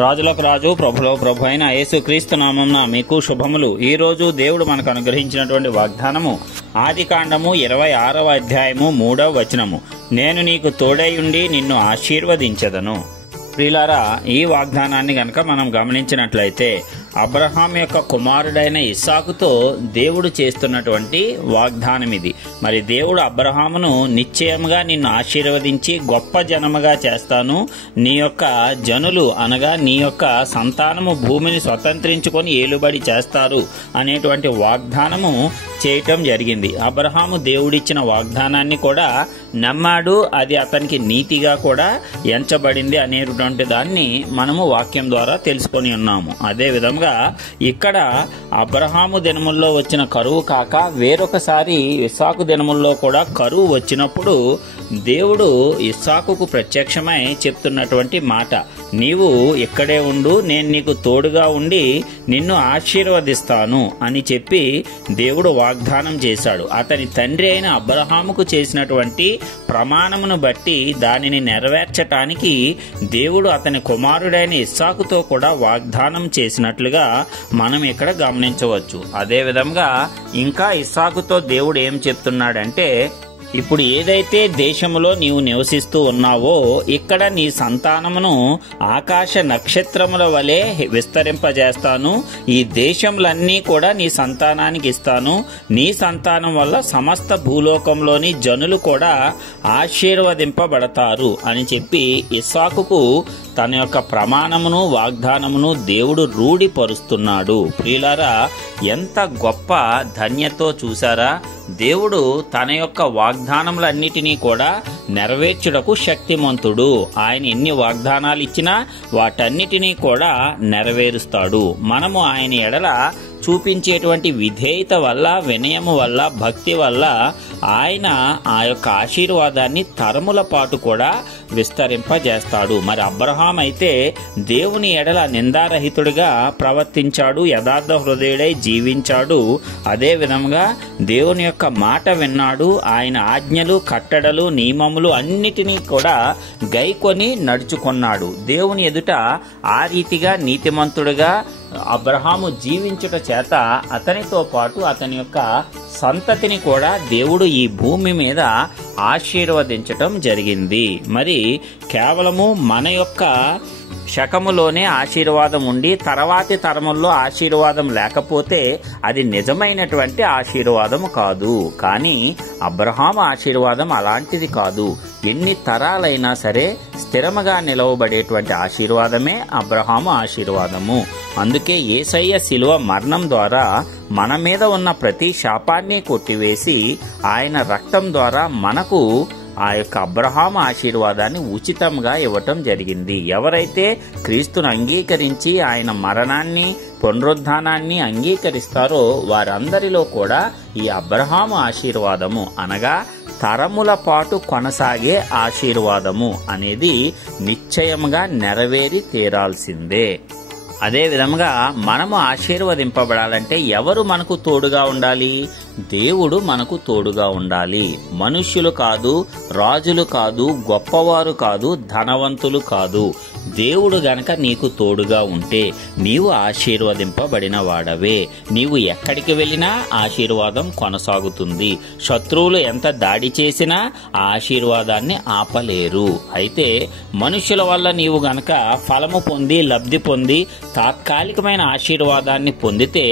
రాజులకు రాజు ప్రభులకు ప్రభు అయిన యేసుక్రీస్తు నామమున మీకు శుభములు. ఈ రోజు దేవుడు మనకు అనుగ్రహించినటువంటి వాగ్దానము ఆదికాండము 26వ అధ్యాయము 3వ వచనము. నేను నీకు తోడైయుండి నిన్ను ఆశీర్వదించెదను. ప్రియులారా, ఈ వాగ్దానాన్ని గనక మనం గమనించినట్లయితే అబ్రహాం యొక్క కుమారుడైన ఇస్సాకుతో దేవుడు చేస్తున్నటువంటి వాగ్దానం ఇది. మరి దేవుడు అబ్రహామును నిశ్చయముగా నిన్ను ఆశీర్వదించి గొప్ప జనముగా చేస్తాను, నీ యొక్క జనులు అనగా నీ యొక్క సంతానము భూమిని స్వతంత్రించుకొని ఏలుబడి చేస్తారు అనేటువంటి వాగ్దానము చేయటం జరిగింది. అబ్రహాము దేవుడిచ్చిన వాగ్దానాన్ని కూడా నమ్మాడు, అది అతనికి నీతిగా కూడా ఎంచబడింది అనేటువంటి దాన్ని మనము వాక్యం ద్వారా తెలుసుకొని ఉన్నాము. అదే విధంగా ఇక్కడ అబ్రహాము దినముల్లో వచ్చిన కరువు కాక వేరొకసారి ఇస్సాకు దినముల్లో కూడా కరువు వచ్చినప్పుడు దేవుడు ఇస్సాకుకు ప్రత్యక్షమై చెప్తున్నటువంటి మాట, నీవు ఇక్కడే ఉండు, నేను నీకు తోడుగా ఉండి నిన్ను ఆశీర్వదిస్తాను అని చెప్పి దేవుడు వాగ్దానం చేశాడు. అతని తండ్రి అయిన అబ్రహాముకు చేసినటువంటి ప్రమాణమును బట్టి దానిని నెరవేర్చటానికి దేవుడు అతని కుమారుడైన ఇస్సాకుతో కూడా వాగ్దానం చేసినట్లుగా మనం ఇక్కడ గమనించవచ్చు. అదే విధంగా ఇంకా ఇస్సాకుతో దేవుడు ఏం చెప్తున్నాడంటే, ఇప్పుడు ఏదైతే దేశములో నీవు నివసిస్తూ ఉన్నావో ఇక్కడ నీ సంతానమును ఆకాశ నక్షత్రముల వలె విస్తరింపజేస్తాను, ఈ దేశములన్నీ కూడా నీ సంతానానికి ఇస్తాను, నీ సంతానం వల్ల సమస్త భూలోకంలోని జనులు కూడా ఆశీర్వదింపబడతారు అని చెప్పి ఇస్సాకుకు తన యొక్క ప్రమాణమును వాగ్దానమును దేవుడు రూఢిపరుస్తున్నాడు. ప్రియులారా, ఎంత గొప్ప ధన్యతో చూసారా! దేవుడు తన యొక్క వాగ్దానములన్నిటినీ కూడా నెరవేర్చుటకు శక్తిమంతుడు. ఆయన ఎన్ని వాగ్దానాలు ఇచ్చినా వాటన్నిటినీ కూడా నెరవేరుస్తాడు. మనము ఆయన ఎడల చూపించేటువంటి విధేయత వల్ల, వినయము వల్ల, భక్తి వల్ల ఆయన ఆ యొక్క ఆశీర్వాదాన్ని తరముల పాటు కూడా విస్తరింపజేస్తాడు. మరి అబ్రహాం అయితే దేవుని ఎడల నిందారహితుడిగా ప్రవర్తించాడు, యథార్థ హృదయుడై జీవించాడు. అదే విధంగా దేవుని యొక్క మాట విన్నాడు, ఆయన ఆజ్ఞలు, కట్టడలు, నియమములు అన్నిటినీ కూడా గైకొని నడుచుకున్నాడు. దేవుని ఎదుట ఆ రీతిగా నీతిమంతుడిగా అబ్రహాము జీవించుట చేత అతనితో పాటు అతని యొక్క సంతతిని కూడా దేవుడు ఈ భూమి మీద ఆశీర్వదించటం జరిగింది. మరి కేవలము మన యొక్క శకములోనే ఆశీర్వాదం ఉండి తర్వాతి తరముల్లో ఆశీర్వాదం లేకపోతే అది నిజమైనటువంటి ఆశీర్వాదము కాదు. కానీ అబ్రహాము ఆశీర్వాదం అలాంటిది కాదు. ఎన్ని తరాలైనా సరే స్థిరముగా నిలవబడేటువంటి ఆశీర్వాదమే అబ్రహాము ఆశీర్వాదము. అందుకే యేసయ్య శిలువ మరణం ద్వారా మన మీద ఉన్న ప్రతి శాపాన్ని కొట్టివేసి ఆయన రక్తం ద్వారా మనకు ఆ యొక్క అబ్రహాము ఆశీర్వాదాన్ని ఉచితంగా ఇవ్వటం జరిగింది. ఎవరైతే క్రీస్తును అంగీకరించి ఆయన మరణాన్ని, పునరుద్ధానాన్ని అంగీకరిస్తారో వారందరిలో కూడా ఈ అబ్రహాము ఆశీర్వాదము అనగా తరముల పాటు కొనసాగే ఆశీర్వాదము అనేది నిశ్చయముగా నెరవేరి తీరాల్సిందే. అదే విధంగా మనము ఆశీర్వదింపబడాలంటే ఎవరు మనకు తోడుగా ఉండాలి? దేవుడు మనకు తోడుగా ఉండాలి. మనుష్యులు కాదు, రాజులు కాదు, గొప్పవారు కాదు, ధనవంతులు కాదు. దేవుడు గనక నీకు తోడుగా ఉంటే నీవు ఆశీర్వదింపబడిన వాడవే. నీవు ఎక్కడికి వెళ్ళినా ఆశీర్వాదం కొనసాగుతుంది. శత్రువులు ఎంత దాడి చేసినా ఆ ఆశీర్వాదాన్ని ఆపలేరు. అయితే మనుషుల వల్ల నీవు గనక ఫలము పొంది, లబ్ధి పొంది, తాత్కాలికమైన ఆశీర్వాదాన్ని పొందితే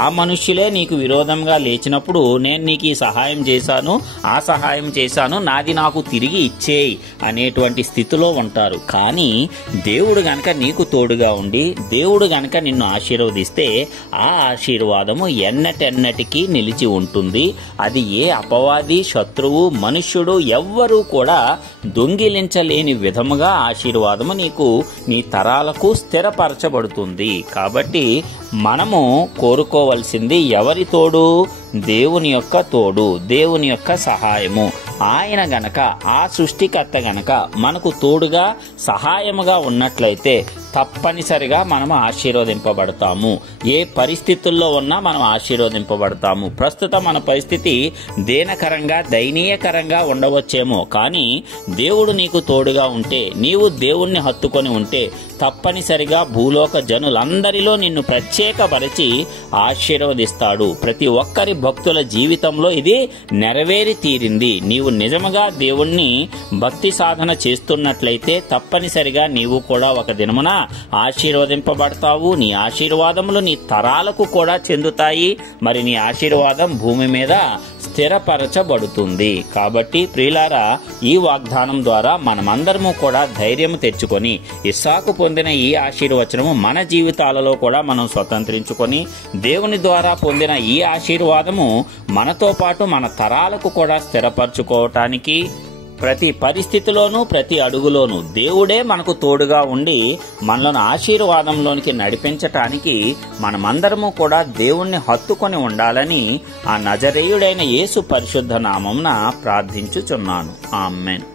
ఆ మనుష్యులే నీకు విరోధంగా లేచినప్పుడు నేను నీకు ఈ సహాయం చేశాను, ఆ సహాయం చేశాను, నాది నాకు తిరిగి ఇచ్చేయి అనేటువంటి స్థితిలో ఉంటారు. కానీ దేవుడు గనక నీకు తోడుగా ఉండి దేవుడు గనక నిన్ను ఆశీర్వదిస్తే ఆ ఆశీర్వాదము ఎన్నటెన్నటికీ నిలిచి ఉంటుంది. అది ఏ అపవాది, శత్రువు, మనుష్యుడు ఎవ్వరూ కూడా దొంగిలించలేని విధముగా ఆశీర్వాదము నీకు నీ తరాలకు స్థిరపరచబడుతుంది. కాబట్టి మనము కోరుకోవలసింది ఎవరి తోడు? దేవుని యొక్క తోడు, దేవుని యొక్క సహాయము. ఆయన గనక, ఆ సృష్టికర్త గనక మనకు తోడుగా సహాయముగా ఉన్నట్లయితే తప్పనిసరిగా మనం ఆశీర్వదింపబడతాము. ఏ పరిస్థితుల్లో ఉన్నా మనం ఆశీర్వదింపబడతాము. ప్రస్తుతం మన పరిస్థితి దీనకరంగా దయనీయకరంగా ఉండవచ్చేమో, కానీ దేవుడు నీకు తోడుగా ఉంటే, నీవు దేవుణ్ణి హత్తుకొని ఉంటే తప్పనిసరిగా భూలోక జనులందరిలో నిన్ను ప్రత్యేకపరిచి ఆశీర్వదిస్తాడు. ప్రతి ఒక్కరి భక్తుల జీవితంలో ఇది నెరవేరి తీరింది. నీవు నిజముగా దేవుణ్ణి భక్తి సాధన చేస్తున్నట్లయితే తప్పనిసరిగా నీవు కూడా ఒక దినమున ఆశీర్వదింపబడతావు. నీ ఆశీర్వాదములు నీ తరాలకు కూడా చెందుతాయి. మరి నీ ఆశీర్వాదం భూమి మీద స్థిరపరచబడుతుంది. కాబట్టి ప్రియులారా, ఈ వాగ్దానం ద్వారా మనమందరము కూడా ధైర్యం తెచ్చుకొని ఇస్సాకు పొందిన ఈ ఆశీర్వచనము మన జీవితాలలో కూడా మనం స్వతంత్రించుకొని దేవుని ద్వారా పొందిన ఈ ఆశీర్వాదము మనతో పాటు మన తరాలకు కూడా స్థిరపరచుకోవటానికి, ప్రతి పరిస్థితిలోనూ ప్రతి అడుగులోనూ దేవుడే మనకు తోడుగా ఉండి మనలను ఆశీర్వాదంలోనికి నడిపించటానికి మనమందరము కూడా దేవుణ్ణి హత్తుకొని ఉండాలని ఆ నజరేయుడైన యేసు పరిశుద్ధ నామమున ప్రార్థించుచున్నాను. ఆమేన్.